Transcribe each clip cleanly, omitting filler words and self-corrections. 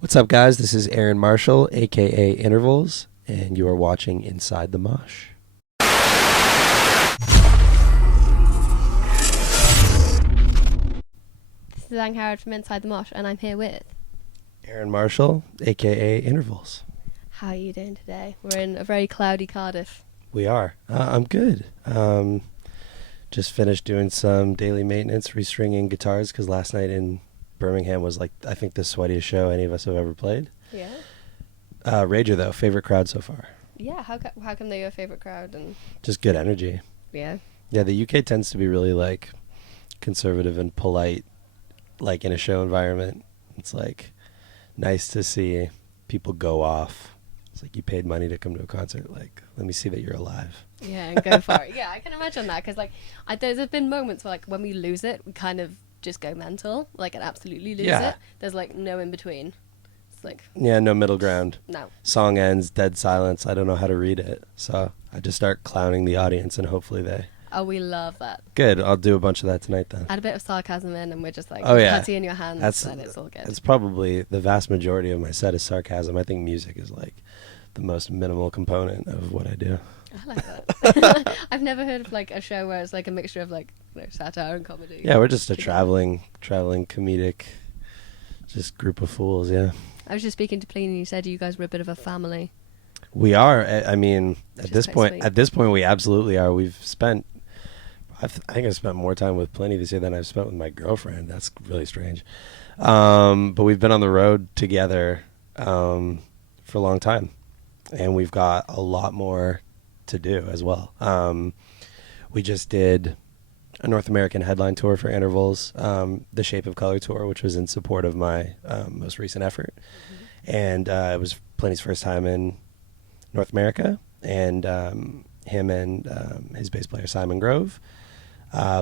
What's up, guys? This is Aaron Marshall, aka Intervals, and you are watching Inside the Mosh. This is Anne Howard from Inside The Mosh, and I'm here with... Aaron Marshall, aka Intervals. How are you doing today? We're in a very cloudy Cardiff. We are. I'm good. Just finished doing some daily maintenance, restringing guitars, because last night in Birmingham was like, I think the sweatiest show any of us have ever played. Yeah? Rager, though, favorite crowd so far. Yeah, how come they're your favourite crowd? And Just good energy. yeah. Yeah, the UK tends to be really like conservative and polite, like in a show environment. It's like nice to see people go off. It's like you paid money to come to a concert. Like, let me see that you're alive. Yeah, and go for it. Yeah, I can imagine that, because like, there's been moments where like when we lose it, we kind of just go mental, like, and absolutely lose Yeah. it. There's like no in between. It's like, Yeah, no middle ground. no. Song ends, dead silence. I don't know how to read it. So I just start clowning the audience and hopefully they... Oh, we love that. Good. I'll do a bunch of that tonight then. Add a bit of sarcasm in, and we're just like, Oh, yeah. putty in your hands, and it's all good. It's probably the vast majority of my set is sarcasm. I think music is like the most minimal component of what I do. I like that. I've never heard of like a show where it's like a mixture of like, you know, satire and comedy. Yeah, we're just a together. traveling comedic, just group of fools. Yeah, I was just speaking to Pliny, and he said you guys were a bit of a family. we are. I mean, Which at is this quite point, sweet. at this point, we absolutely are. We've spent. I think I've spent more time with Plenty this year than I've spent with my girlfriend. That's really strange. But we've been on the road together for a long time, and we've got a lot more to do as well. We just did a North American headline tour for Intervals, the Shape of Color tour, which was in support of my most recent effort. And it was Plenty's first time in North America, and him and his bass player Simon Grove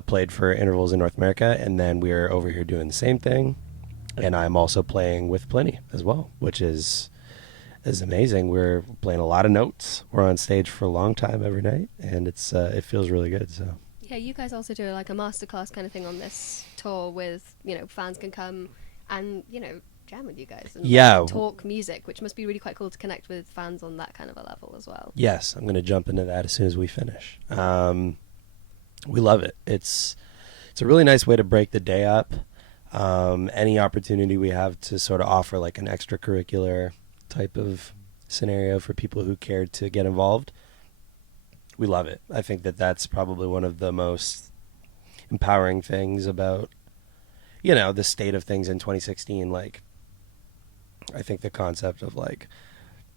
played for Intervals in North America, and then we're over here doing the same thing, and I'm also playing with Plenty as well, which is amazing. We're playing a lot of notes. We're on stage for a long time every night, and it feels really good. So Yeah, you guys also do like a masterclass kind of thing on this tour with, you know, fans can come and, you know, jam with you guys and Yeah. like, talk music, which must be really quite cool to connect with fans on that kind of a level as well. yes, I'm going to jump into that as soon as we finish. We love it. It's a really nice way to break the day up. Any opportunity we have to sort of offer like an extracurricular type of scenario for people who care to get involved, we love it. I think that that's probably one of the most empowering things about, you know, the state of things in 2016. Like, I think the concept of like,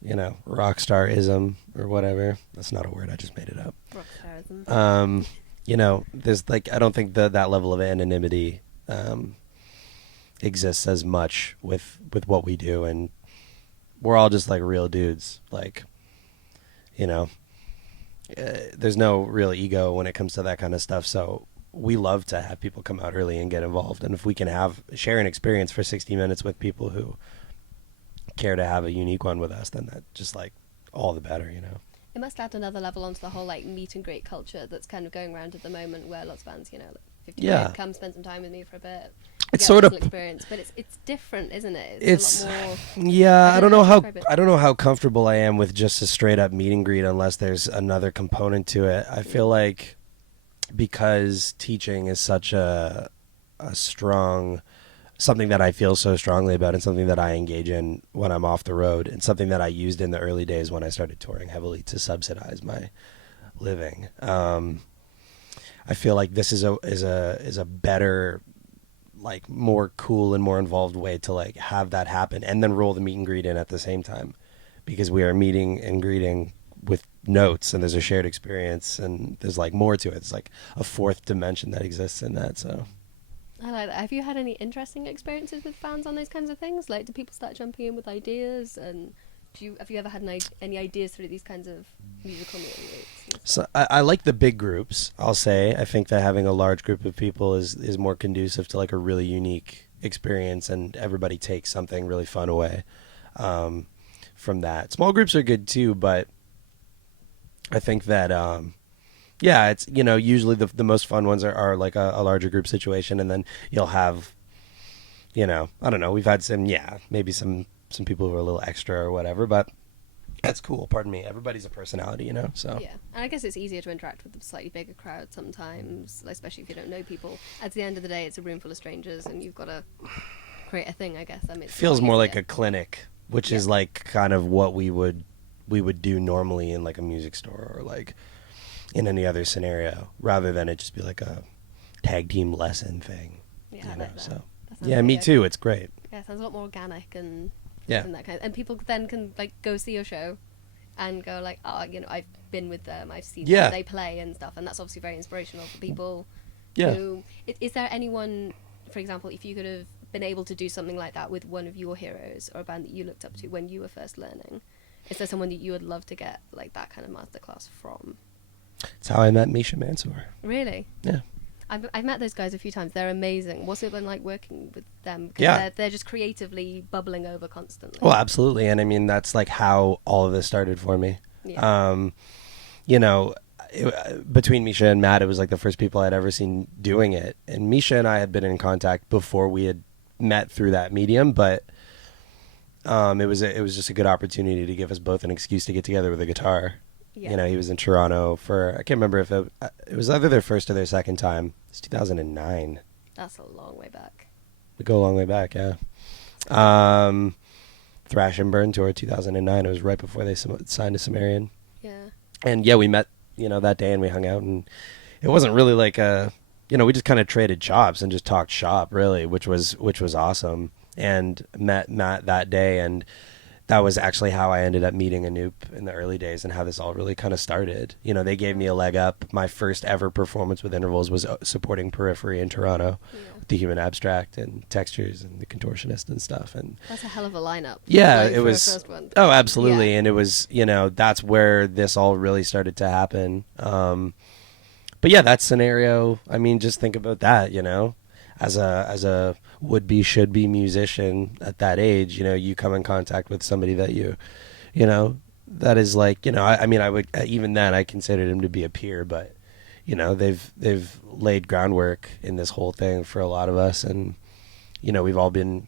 you know, rock starism or whatever, that's not a word, I just made it up. Rockstarism. You know, there's like, I don't think that level of anonymity exists as much with what we do, and we're all just like real dudes. Like, you know, there's no real ego when it comes to that kind of stuff. So we love to have people come out early and get involved, and if we can share an experience for 60 minutes with people who care to have a unique one with us, then that just like all the better, you know. It must add another level onto the whole like meet and greet culture that's kind of going around at the moment, where lots of bands, you know, like 50 Yeah. quid, come spend some time with me for a bit. It's get sort a of experience, but it's different, isn't it? It's a lot more. yeah, I don't know how to describe it. I don't know how comfortable I am with just a straight up meet and greet unless there's another component to it. I feel like because teaching is such a strong, something that I feel so strongly about, and something that I engage in when I'm off the road, and something that I used in the early days when I started touring heavily to subsidize my living. I feel like this is a better, like, more cool and more involved way to like have that happen, and then roll the meet and greet in at the same time, because we are meeting and greeting with notes, and there's a shared experience, and there's like more to it. It's like a fourth dimension that exists in that. So I like that. Have you had any interesting experiences with fans on those kinds of things? Like, do people start jumping in with ideas? And have you ever had any ideas through these kinds of musical meetings? So I like the big groups, I'll say. I think that having a large group of people is more conducive to like a really unique experience, and everybody takes something really fun away from that. Small groups are good too, but I think that yeah, it's, you know, usually the most fun ones are like a larger group situation, and then you'll have, you know, I don't know, we've had some, yeah, maybe some some people who are a little extra or whatever, but that's cool. Pardon me. Everybody's a personality, you know. So Yeah, and I guess it's easier to interact with a slightly bigger crowd sometimes, like, especially if you don't know people. At the end of the day, it's a room full of strangers, and you've got to create a thing. I guess that makes it feels it more like easier. a clinic, which Yeah. is like kind of what we would do normally in like a music store or like in any other scenario, rather than it just be like a tag team lesson thing. Yeah, You I know, like that. so That sounds yeah, me really too. It's great. Yeah, it sounds a lot more organic and Yeah. that kind of, and people then can like go see your show and go like, oh, you know, I've been with them, I've seen Yeah. how they play and stuff, and that's obviously very inspirational for people. Yeah. Who is there anyone, for example, if you could have been able to do something like that with one of your heroes or a band that you looked up to when you were first learning, is there someone that you would love to get like that kind of masterclass from? It's how I met Misha Mansour. Really? Yeah. I've met those guys a few times. They're amazing. What's it been like working with them? 'Cause Yeah. they're just creatively bubbling over constantly. Well, absolutely. And I mean, that's like how all of this started for me. Yeah. You know, between Misha and Matt, it was like the first people I'd ever seen doing it. And Misha and I had been in contact before we had met through that medium, but it was just a good opportunity to give us both an excuse to get together with a guitar. Yeah. You know, he was in Toronto for, I can't remember if it was either their first or their second time. It's 2009. That's a long way back. We go a long way back, yeah. Thrash and Burn Tour 2009. It was right before they signed to Sumerian. Yeah. And yeah, we met, you know, that day and we hung out, and it wasn't really like we just kind of traded chops and just talked shop, really, which was awesome. And met Matt that day, and that was actually how I ended up meeting Anoop in the early days and how this all really kind of started. You know, they gave me a leg up. My first ever performance with Intervals was supporting Periphery in Toronto with the Human Abstract and Textures and the Contortionist and stuff. And That's a hell of a lineup. yeah, like, it for a was. first one. Oh, absolutely. Yeah. And it was, you know, that's where this all really started to happen. But yeah, that scenario, I mean, just think about that, you know, as a would-be, should-be musician at that age, you know, you come in contact with somebody that you know, that is like, you know, I mean, I would, even then I considered him to be a peer, but, you know, they've laid groundwork in this whole thing for a lot of us. And, you know, we've all been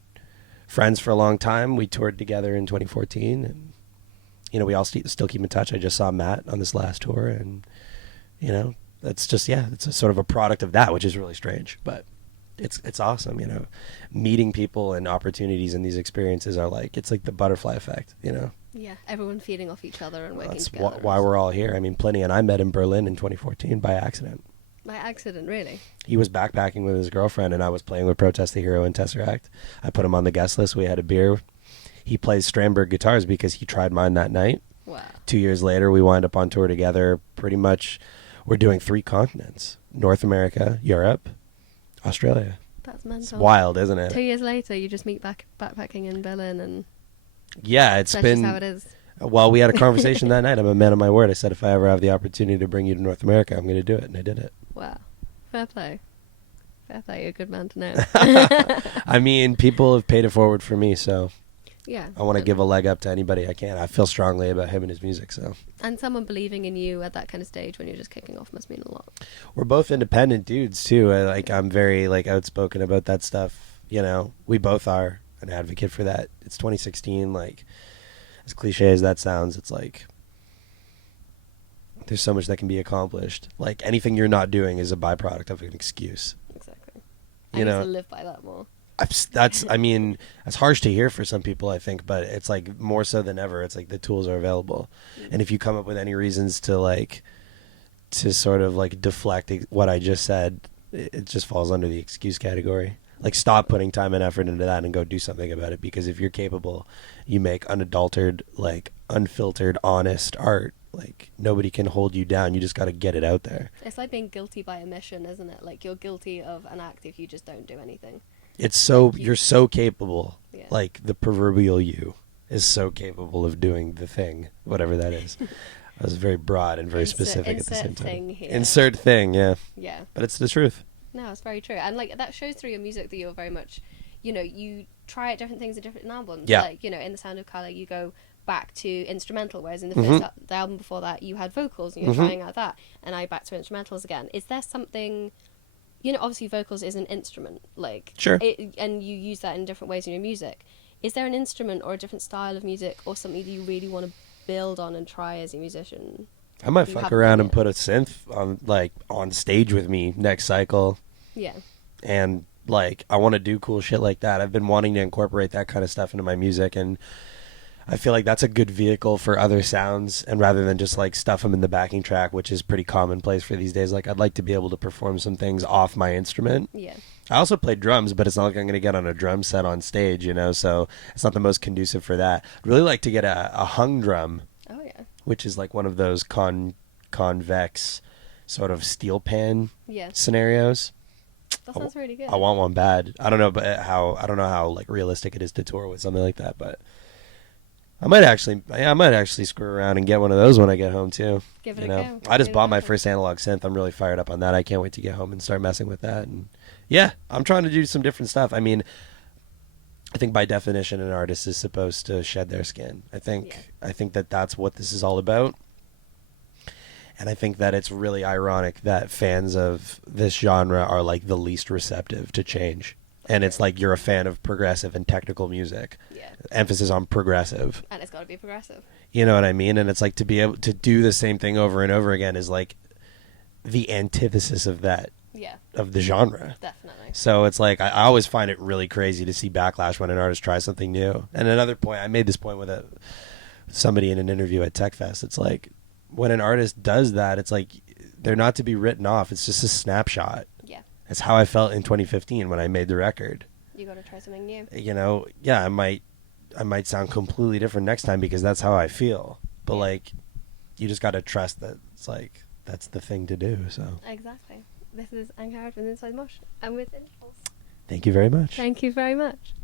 friends for a long time. We toured together in 2014, and, you know, we all still keep in touch. I just saw Matt on this last tour, and, you know, that's just, yeah, it's a sort of a product of that, which is really strange, but it's awesome, you know. Meeting people and opportunities and these experiences are like, it's like the butterfly effect, you know. Yeah, everyone feeding off each other and working That's together. why we're all here. I mean, Pliny and I met in Berlin in 2014 by accident. By accident, really? He was backpacking with his girlfriend, and I was playing with Protest the Hero and Tesseract. I put him on the guest list. We had a beer. He plays Strandberg guitars because he tried mine that night. Wow. 2 years later, we wind up on tour together. Pretty much, we're doing 3 continents: North America, Europe, Australia. That's mental. It's wild, isn't it? 2 years later, you just meet backpacking in Berlin, and Yeah, it's that's been. just how it is. Well, we had a conversation that night. I'm a man of my word. I said, if I ever have the opportunity to bring you to North America, I'm going to do it, and I did it. Wow. Fair play. Fair play. You're a good man to know. I mean, people have paid it forward for me, so Yeah. I want to give a leg up to anybody I can. I feel strongly about him and his music, so. And someone believing in you at that kind of stage when you're just kicking off must mean a lot. We're both independent dudes too. I'm very like outspoken about that stuff. You know, we both are an advocate for that. It's 2016. Like, as cliche as that sounds, it's like there's so much that can be accomplished. Like, anything you're not doing is a byproduct of an excuse. Exactly. You I know, need to live by that more. I mean, that's harsh to hear for some people, I think, but it's like more so than ever. It's like the tools are available, and if you come up with any reasons to sort of like deflect what I just said, it just falls under the excuse category. Like, stop putting time and effort into that and go do something about it, because if you're capable, you make unadulterated, like unfiltered, honest art. Like, nobody can hold you down. You just got to get it out there. It's like being guilty by omission, isn't it? Like, you're guilty of an act if you just don't do anything. It's so, you're so capable. Yeah. Like, the proverbial you is so capable of doing the thing, whatever that is. I was very broad and very specific at the same insert time. thing here. Insert thing, yeah. Yeah. But it's the truth. No, it's very true. And, like, that shows through your music that you're very much, you know, you try out different things in different albums. Yeah. Like, you know, in The Sound of Colour, you go back to instrumental, whereas in the Mhm. the album before that, you had vocals, and you're Mhm. trying out that. And I back to instrumentals again. Is there something... You know, obviously vocals is an instrument, like... Sure. And you use that in different ways in your music. Is there an instrument or a different style of music or something that you really want to build on and try as a musician? I might You fuck haven't around done and yet. put a synth on stage with me next cycle, Yeah. and like I want to do cool shit like that. I've been wanting to incorporate that kind of stuff into my music, and I feel like that's a good vehicle for other sounds, and rather than just like stuff them in the backing track, which is pretty commonplace for these days. Like I'd like to be able to perform some things off my instrument. Yeah. I also play drums, but it's not like I'm going to get on a drum set on stage, so it's not the most conducive for that. I'd really like to get a hung drum, Oh yeah. which is like one of those convex sort of steel pan Yeah. scenarios. That sounds really good. I want one bad. I don't know, I don't know how like realistic it is to tour with something like that, but I might actually screw around and get one of those when I get home too. Give it You a know, go. I just Really bought my go. first analog synth. I'm really fired up on that. I can't wait to get home and start messing with that. And yeah, I'm trying to do some different stuff. I mean, I think by definition, an artist is supposed to shed their skin. I think that that's what this is all about. And I think that it's really ironic that fans of this genre are like the least receptive to change. And it's like you're a fan of progressive and technical music. Yeah. Emphasis on progressive. And it's got to be progressive. You know what I mean? And it's like to be able to do the same thing over and over again is like the antithesis of that, Yeah. of the genre. Definitely. So it's like I always find it really crazy to see backlash when an artist tries something new. And another point, I made this point with somebody in an interview at TechFest. It's like when an artist does that, it's like they're not to be written off. It's just a snapshot. Yeah. That's how I felt in 2015 when I made the record. You got to try something new. Yeah, I might sound completely different next time because that's how I feel. But Yeah. like, you just got to trust that it's like that's the thing to do. So Exactly. This is Anchor with Inside The Mosh. I'm with Impulse. thank you very much. Thank you very much.